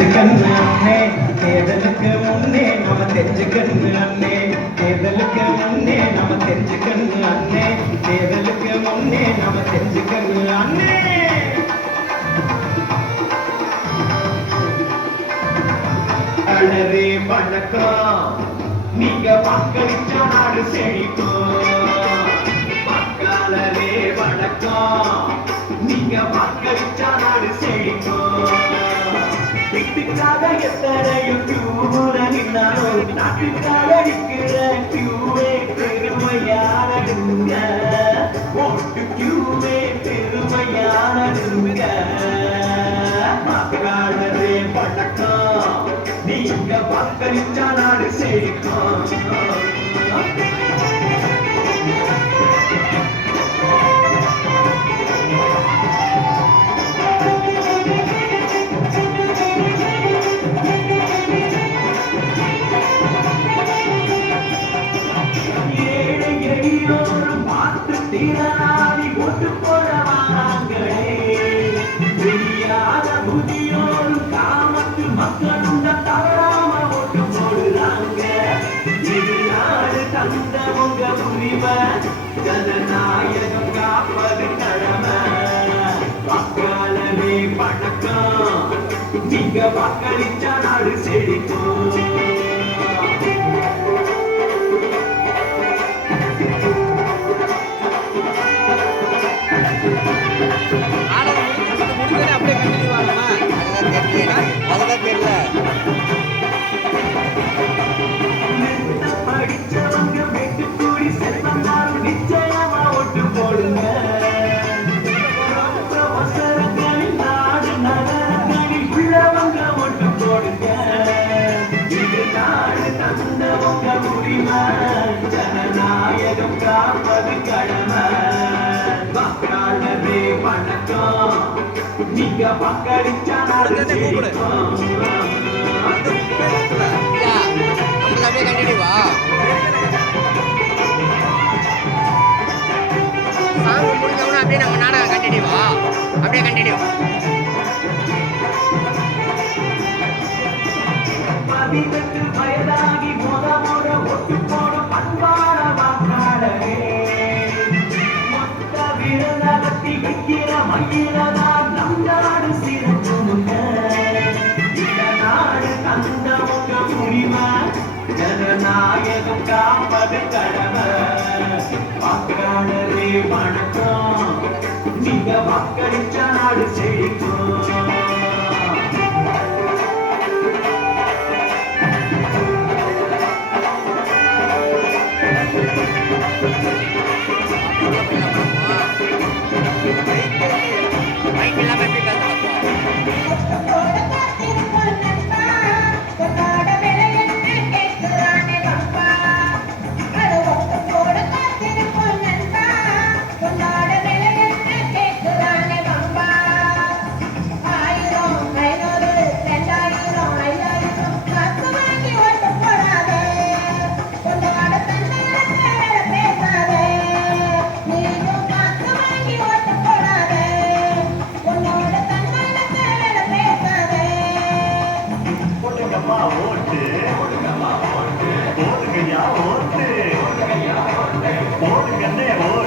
தெரிஞ்சுக்கண்ணு அண்ணே தேர்தலுக்கு முன்னே நம்ம தெரிஞ்சுக்கண்ணு அண்ணே தேர்தலுக்கு முன்னே நம்ம தெரிஞ்சுக்கண்ணு அண்ணே தேர்தலுக்கு முன்னே நம்ம தெரிஞ்சுக்கண்ணு அண்ணே அழரே வணக்கம் நீங்க வாக்களிச்ச நாடு செழிக்கும் மக்களரே வணக்கம் நீங்க வாக்களிச்ச நாடு செழிக்கும் வீட்டுக்காக எத்தனையும் கியூல நின்னாலும் நாட்டுக்காக நிற்கிற கியூவே பெருமையானதுங்க ஓட்டு கியூவே பெருமையானதுங்க மக்களரே வணக்கம் நீங்க வாக்களிச்ச நாடு செழிக்கும் தீராதி ஓட்டு போடவாங்களே தெரியாத புதியோரும் காமத்து மக்களும் தவறாம ஓட்டு போடுறாங்க இது நாடு தந்தவங்க உரிமை ஜனநாயகம் காப்பது கடமை வாக்காளரே வணக்கம் நீங்க வாக்களிச்ச நாடு செழிக்கும் படிச்சவங்க வெட்டு கூடி செல்வந்தாரும் நிச்சயமா ஓட்டு போடுங்க அவசரங்களில் நாடு நகரங்களில் உள்ளவங்க ஓட்டு போடுங்க இது நாடு தந்தவங்க உரிமை ஜனநாயகம் காப்பது கடமை வாக்காளரே வணக்கம் நீங்க வாக்களிச்ச நாடு செழிக்கும் கண்டிப்பா சாங் முடிஞ்சவன அப்படியே நம்ம நாடகம் கண்டினியூவா அப்படியே கண்டினியூ 18 வயதாகி முத ஒட்டு போடும் அன்பான வாக்காளரே மொத்த விருந்தகத்தி விற்கிற மயிலதான் நம் நாடு சிறக்குமுங்க இந்த நாடு தந்தவங்க உரிமை ஜனநாயகம் காப்பது கடமை வாக்காளரே வணக்கம் நீங்க வாக்களிச்ச நாடு செழிக்கும் ஓட்டு போடுங்கய்யா ஓட்டு போடுங்கண்ணே ஓட்டு